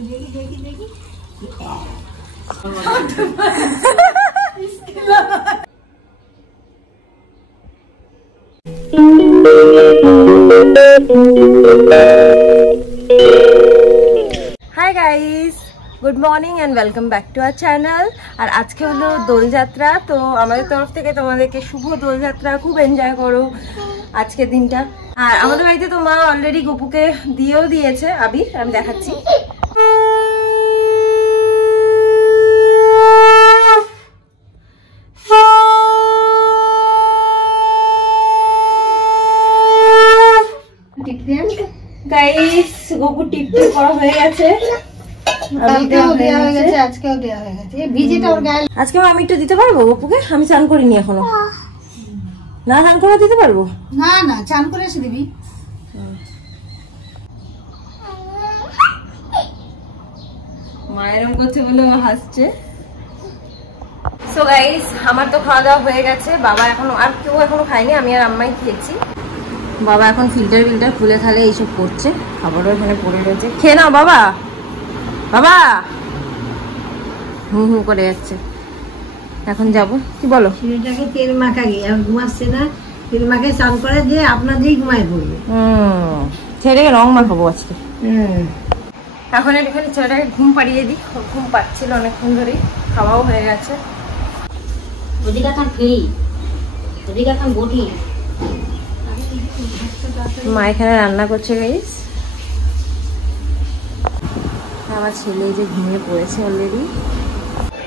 Hi guys, good morning and welcome back to our channel. और आज के hello दोल यात्रा, तो हमारे तरफ থেকে তোমাদেরকে শুভ দোল যাত্রা, খুব এনজয় করো আজকের দিনটা। আর আমাদের বাড়িতে তো মা অলরেডি গপুকে দিয়েও দিয়েছে আবির, আমি দেখাচ্ছি। গাইস, গপু টিপটিপ করা হয়ে গেছে, আজকে আমি একটু দিতে পারবো গপুকে? আমি চান করিনি এখনো। না, চান করে দিতে পারবো না? না, চান করে এসে দিবি। মা এরকম করছে বলে ও হাসছে। সো গাইস, আমার তো খাওয়া দাওয়া হয়ে গেছে। বাবা এখনো, আর কেউ এখনো খায়নি, আমি আর আম্মাই খেয়েছি। বাবা এখন ফিল্টার খুলে খালে এইসব করছে, খাবারও এখানে পড়ে রয়েছে। খেয়ে নাও বাবা। বাবা হুম হুম করে যাচ্ছে। এখন যাবো, কি বলো? ছেলেটাকে তেল মাখা গিয়ে আর ঘুমাচ্ছে না, তেল মাখে চান করে দিয়ে আপনাদেরই ঘুমাই পড়বে। ছেলেটাকে রং মাখাবো আজকে। এখন এখানে ছেলেটাকে ঘুম পাড়িয়ে দিই, ঘুম পাচ্ছিল অনেকক্ষণ ধরেই, খাওয়াও হয়ে গেছে। মা এখানে রান্না করছে গাইস। আমার ছেলে যে ঘুমিয়ে পড়েছে অলরেডি।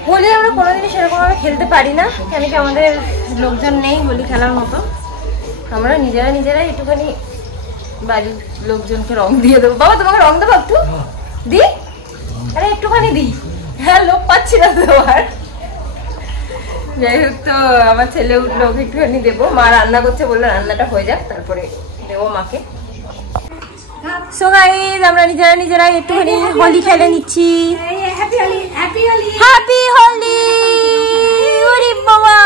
হোলি আমরা কোনোদিনই সেরকম ভাবে খেলতে পারি না, কেন কি আমাদের লোকজন নেই হোলি খেলার মতো। আমরা নিজেরাই একটুখানি বাড়ির লোকজনকে রং দিয়ে দেবো। বাবা তোমাকে রং দেবো একটু? দি, আরে একটুখানি দি। হ্যাঁ, লোক পাচ্ছি না তোমার। যাই হোক, তো আমার ছেলে উঠলো, ওকে একটুখানি দেবো। মা রান্না করছে, বললো রান্নাটা হয়ে যাক তারপরে দেবো মাকে। সো গাইস, আমরা নিজেরা একটুখানি হোলি খেলে নিচ্ছি। হ্যাপি হোলি। ওরে বাবা,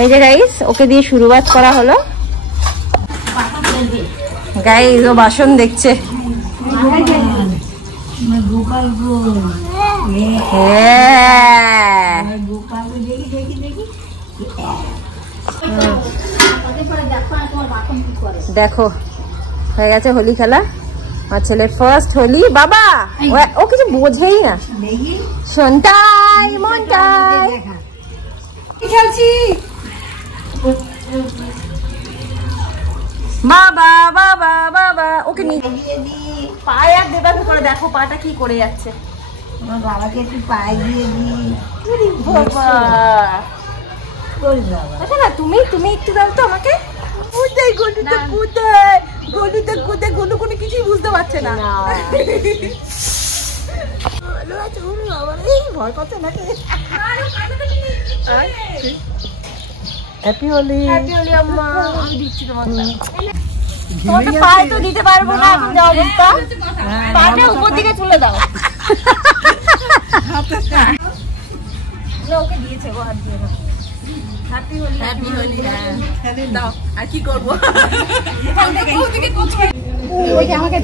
এই যে গাইস, ওকে দিয়ে শুরুয়াত করা হলো। গাইস, ও বাসন দেখছে। দেখো, হয়ে গেছে হোলি খেলা। আমার ছেলের ফার্স্ট হোলি। বাবা ও কিছু বোঝেই না, শোনটাই মনটাই খেলছি। বাবা বাবা বাবা, ওকে পায়ে আর দেবা করে, দেখো পাটা কি করে যাচ্ছে। আমার বাবাকে একটু পায়ে দিয়ে দিই। বাবা আচ্ছা না, তুমি একটু দাও তো আমাকে। গলিতে গলু কোনো কিছুই বুঝতে পারছে না। ভয় করছে নাকি? হ্যাপি হোলি। হ্যাপি হোলি আম্মা, আমি দিচ্ছি তোমাকে। তোমাকে পায়ে তো দিতে পারবো না, এখন যাও বুঝতা, পাটা উপর দিকে তুলে দাও। ওকে দিয়েছে, ও হাত দিয়ে দাও। হ্যাপি হোলি। হ্যাপি হোলি। হ্যাঁ দাও, আর কি করবো? আমাকে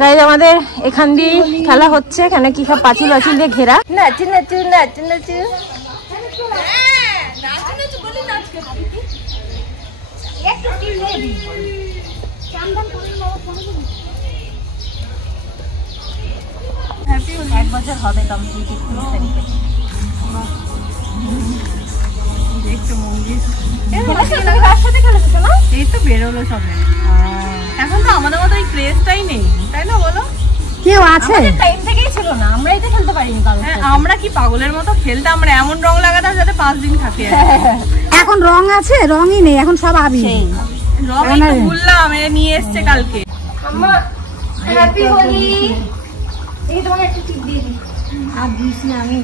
গাইস, আমাদের এখান দিয়ে খেলা হচ্ছে, কেন কি সব পাঁচিল দিয়ে ঘেরা। নাচু নাচু নাচু নাচু। এক বছর হবে কমপ্লিট। এই তো বেরোলো সবে। এখন তো আমাদের মতো এই ক্রেজটাই নেই, তাই না বলো? কেউ আছে? টাইম থেকেই ছিল না, আমরাই তো খেলতে পারিনি। আমরা কি পাগলের মতো খেলতাম, আমরা এমন রং লাগাতাম যাতে 5 দিন থাকে। এখন রং আছে? রঙই নেই, এখন সব আবির। রং ভুললাম, নিয়ে এসছে কালকে। আম্মা হ্যাপি হোলি। এই তোমাকে একটা টিপ দিয়ে দিই। আর দিস না, আমি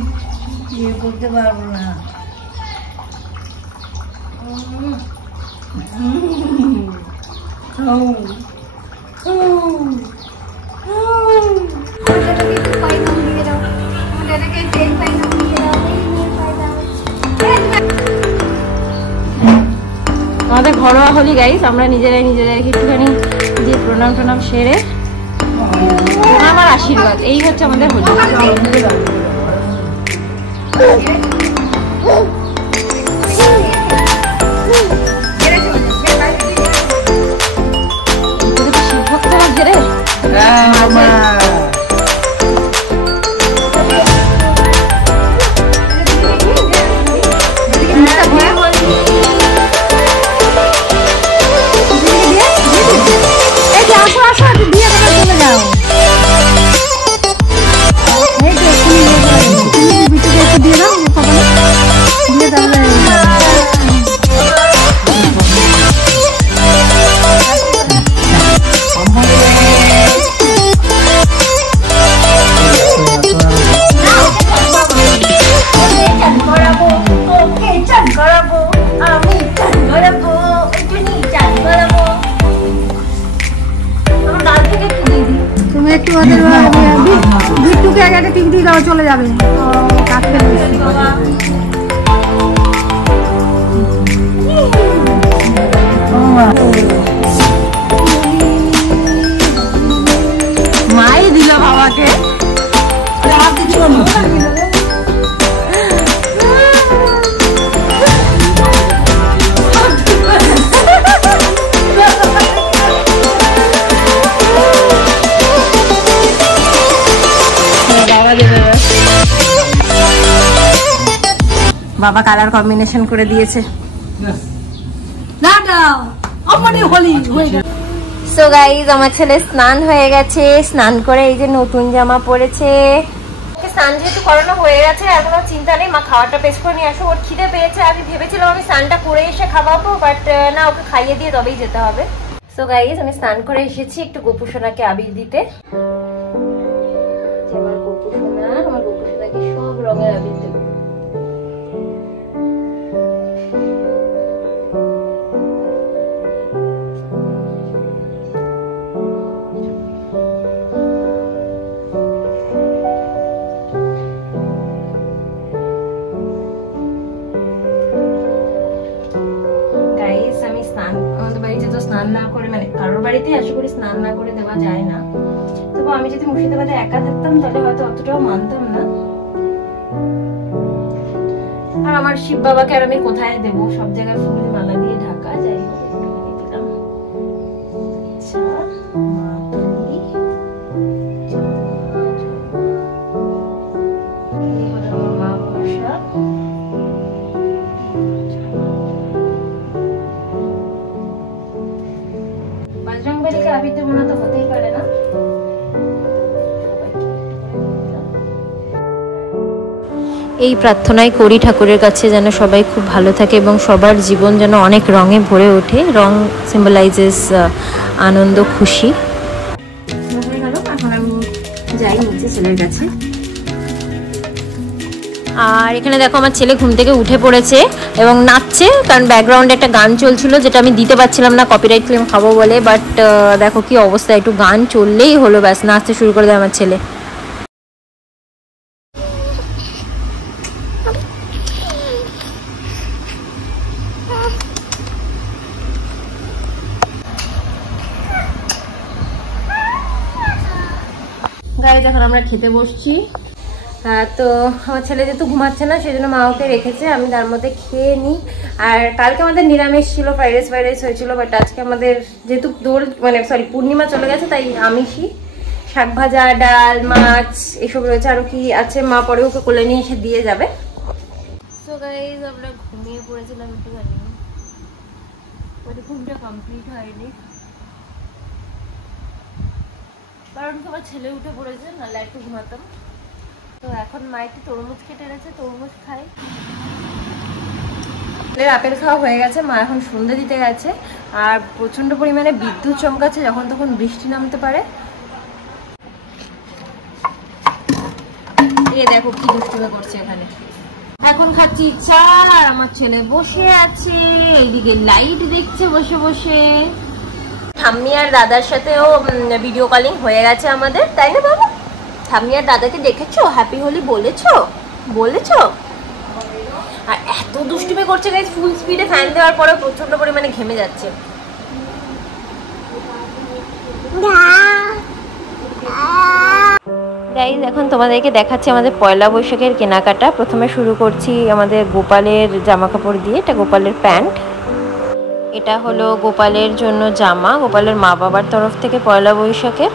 বিয়ে করতে পারবো না। আমাদের ঘরোয়া হোলি গাইস, আমরা নিজেরাই একটুখানি যে প্রণাম সেরে আমার আশীর্বাদ, এই হচ্ছে আমাদের হোলি। শিবভক্ত লাগছে রে। চলে যাবে মাই দিল বাবাকে বাবা কালার কম্বিনেশন করে দিয়েছে। সো গাইজ আমার ছেলে স্নান হয়ে গেছে, স্নান করে এই যে নতুন জামা পরেছে। স্নান যেহেতু করানো হয়ে গেছে এখনো চিন্তা নেই, মা খাওয়াটা পেশ করে নিয়ে আসো। ওর খিদে পেয়েছে, আমি ভেবেছিলাম আমি স্নানটা করে এসে খাওয়াবো, বাট না, ওকে খাইয়ে দিয়ে তবেই যেতে হবে। সো গাইজ আমি স্নান করে এসেছি একটু গোপু সোনাকে আবির দিতে। আমার গোপু সোনাকে সব রঙের আবির দেবো। স্নান না করে, মানে কারোর বাড়িতে আশা করি স্নান না করে দেওয়া যায় না, তবু আমি যদি মুর্শিদাবাদে একা থাকতাম তাহলে হয়তো অতটাও মানতাম না। আর আমার শিব বাবাকে আর আমি কোথায় দেবো, সব জায়গায় ফুলের মালা দিয়ে ঢাকা যায়। এই প্রার্থনাই করি ঠাকুরের কাছে যেন সবাই খুব ভালো থাকে এবং সবার জীবন যেন অনেক রঙে ভরে ওঠে। রং সিম্বলাইজেস আনন্দ, খুশি। এখন আমি যাই নিচে ছেলের কাছে। আর এখানে দেখো আমার ছেলে ঘুম থেকে উঠে পড়েছে এবং নাচছে, কারণ ব্যাকগ্রাউন্ডে একটা গান চলছিল যেটা আমি দিতে পারছিলাম না, কপিরাইট ক্লেম খাবো বলে। বাট দেখো কি অবস্থা, একটু গান চললেই হলো ব্যাস নাচতে শুরু করে দেয় আমার ছেলে। গাইজ এখন আমরা খেতে বসছি। তো আমার ছেলে যেহেতু ঘুমাচ্ছে না সেজন্য মা ওকে রেখেছে, আমি তার মধ্যে খেয়ে নিই। আর কালকে আমাদের নিরামিষ ছিল, ফ্রাইড রাইস হয়েছিল, বাট আজকে আমাদের যেহেতু পূর্ণিমা চলে গেছে তাই আমিষই। শাক ভাজা, ডাল, মাছ এসব রয়েছে, আরও কি আছে মা পরে ওকে কোলে নিয়ে এসে দিয়ে যাবে। সো গাইজ আমরা ঘুমিয়ে পড়েছিলাম একটুখানি, ঘুমটা কমপ্লিট হয়নি কারণ তোমার ছেলে উঠে পড়েছে, নাহলে একটু ঘুমাতাম। তো এখন মা একটু তরমুজ কেটে এনেছে, তরমুজ খাই। আপেল খাওয়া হয়ে গেছে, মা এখন সন্ধ্যে দিতে গেছে। আর প্রচন্ড পরিমাণে বিদ্যুৎ চমকাচ্ছে, যখন তখন বৃষ্টি নামতে পারে। এ দেখো কি দুষ্টুমি করছে এখানে। এখন খাচ্ছি চা আর আমার ছেলে বসে আছে, এইদিকে লাইট দেখছে বসে বসে। ঠাম্মি আর দাদার সাথেও ভিডিও কলিং হয়ে গেছে আমাদের, তাই না বাবা? ঠাম্মি আর দাদাকে দেখেছো? হ্যাপি হোলি বলেছো? আর এত দুষ্টুমি করছে গাইস, ফুল স্পিডে ফ্যান দেওয়ার পরে প্রচন্ড পরিমাণে ঘেমে যাচ্ছে। গাইস এখন তোমাদেরকে দেখাচ্ছি আমাদের পয়লা বৈশাখের কেনাকাটা। প্রথমে শুরু করছি আমাদের গোপালের জামা কাপড় দিয়ে। এটা গোপালের প্যান্ট, এটা হলো গোপালের জন্য জামা, গোপালের মা বাবার তরফ থেকে পয়লা বৈশাখের।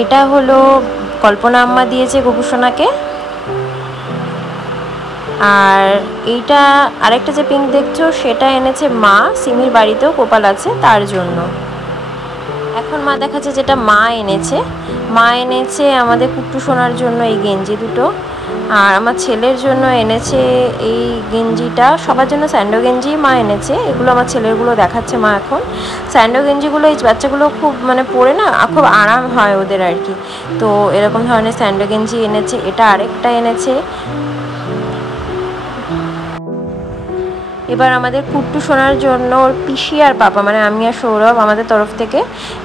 এটা হলো কল্পনা আম্মা দিয়েছে গোপুসোনাকে। আর এইটা আরেকটা যে পিঙ্ক দেখছো সেটা এনেছে মা, সিমির বাড়িতেও গোপাল আছে তার জন্য। এখন মা দেখাচ্ছে যেটা মা এনেছে। মা এনেছে আমাদের কুট্টু সোনার জন্য এই গেঞ্জি দুটো, আর আমার ছেলের জন্য এনেছে এই গেঞ্জিটা। সবার জন্য স্যান্ডো গেঞ্জি মা এনেছে। এগুলো আমার ছেলেরগুলো দেখাচ্ছে মা এখন। স্যান্ডো গেঞ্জিগুলো এই বাচ্চাগুলো খুব মানে পরে না খুব আরাম হয় ওদের আর কি, তো এরকম ধরনের স্যান্ডো গেঞ্জি এনেছে। এটা আরেকটা এনেছে। এবার আমাদের কুট্টু সোনার জন্য ওর পিসি আর পাপা মানে আমি আর সৌরভ আমাদের তরফ থেকে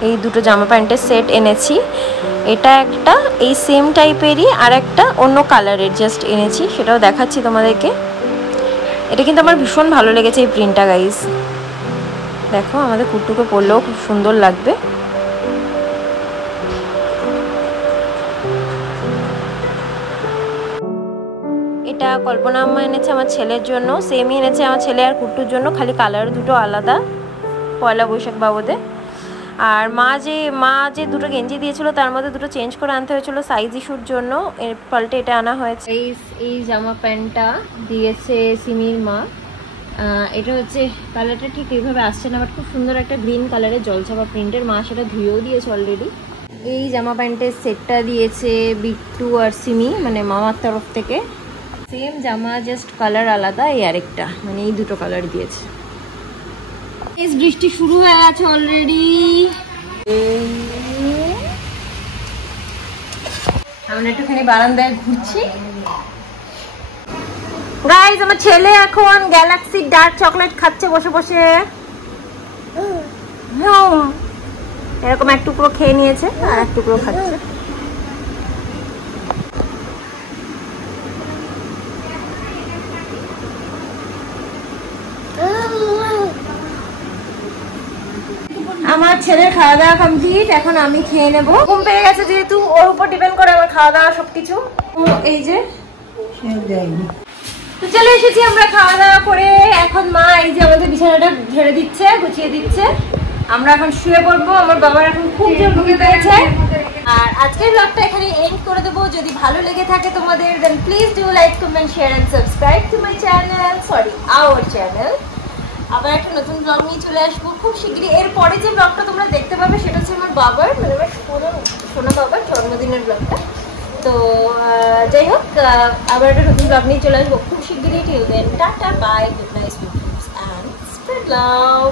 এই দুটো জামা প্যান্টের সেট এনেছি। এটা একটা এই সেম টাইপেরই, আর একটা অন্য কালারের জাস্ট এনেছি, সেটাও দেখাচ্ছি তোমাদেরকে। এটা কিন্তু আমার ভীষণ ভালো লেগেছে এই প্রিন্টটা গাইস। দেখো আমাদের কুট্টুকে পরলেও খুব সুন্দর লাগবে। এটা কল্পনা আম্মা এনেছে আমার ছেলের জন্য, সেমই এনেছে আমার ছেলে আর কুট্টুর জন্য, খালি কালার দুটো আলাদা পয়লা বৈশাখ বাবদে। আর মা যে দুটো গেঞ্জি দিয়েছিল তার মধ্যে দুটো চেঞ্জ করে আনতে হয়েছিল সাইজ ইস্যুর জন্য, এর পাল্টে এটা আনা হয়েছে। এই জামা প্যান্টটা দিয়েছে সিমির মা। এটা হচ্ছে কালারটা ঠিক এইভাবে আসছে না, বাট খুব সুন্দর একটা গ্রিন কালারের জলছাপা প্রিন্টের। মা সেটা ধুয়েও দিয়েছে অলরেডি। এই জামা প্যান্টের সেটটা দিয়েছে বিট্টু আর সিমি মানে মামার তরফ থেকে। সেম জামা জাস্ট কালার আলাদা, এই আরেকটা মানে এই দুটো কালার দিয়েছে। বৃষ্টি শুরু হয়ে গেছে অলরেডি। আমরা একটুখানি বারান্দায় ঘুরছি গাইস। আমার ছেলে এখন গ্যালাক্সি ডার্ক চকলেট খাচ্ছে বসে বসে। এরকম এক টুকরো খেয়ে নিয়েছে আর এক টুকরো খাচ্ছে। আমার ছেলের খাওয়া দাওয়া কমপ্লিট, এখন আমি খেয়ে নেব। ঘুম পেয়ে গেছে যেহেতু ওর উপর ডিপেন্ড করে আমার খাওয়া দাওয়া সবকিছু। এই যে তো চলে এসেছি আমরা খাওয়া দাওয়া করে। এখন মা এই যে আমাদের বিছানাটা ঝেড়ে দিচ্ছে, গুছিয়ে দিচ্ছে। আমরা এখন শুয়ে পড়বো। আমার বাবার এখন খুব জোর ঘুমিয়ে পেয়েছে। আর আজকের ব্লগটা এখানে এন্ড করে দেবো। যদি ভালো লেগে থাকে তোমাদের then please do like, comment, share and subscribe to my channel, our channel. আবার একটা নতুন ব্লগ নিয়ে চলে আসবো খুব শিগগিরই। এরপরে যে ব্লগটা তোমরা দেখতে পাবে সেটা হচ্ছে আমার বাবার মানে আমার সোনা বাবার জন্মদিনের ব্লগটা। তো যাই হোক, আবার একটা নতুন ব্লগ নিয়ে চলে আসবো খুব শিগগিরই। Till then tata, bye, good night, and spread love.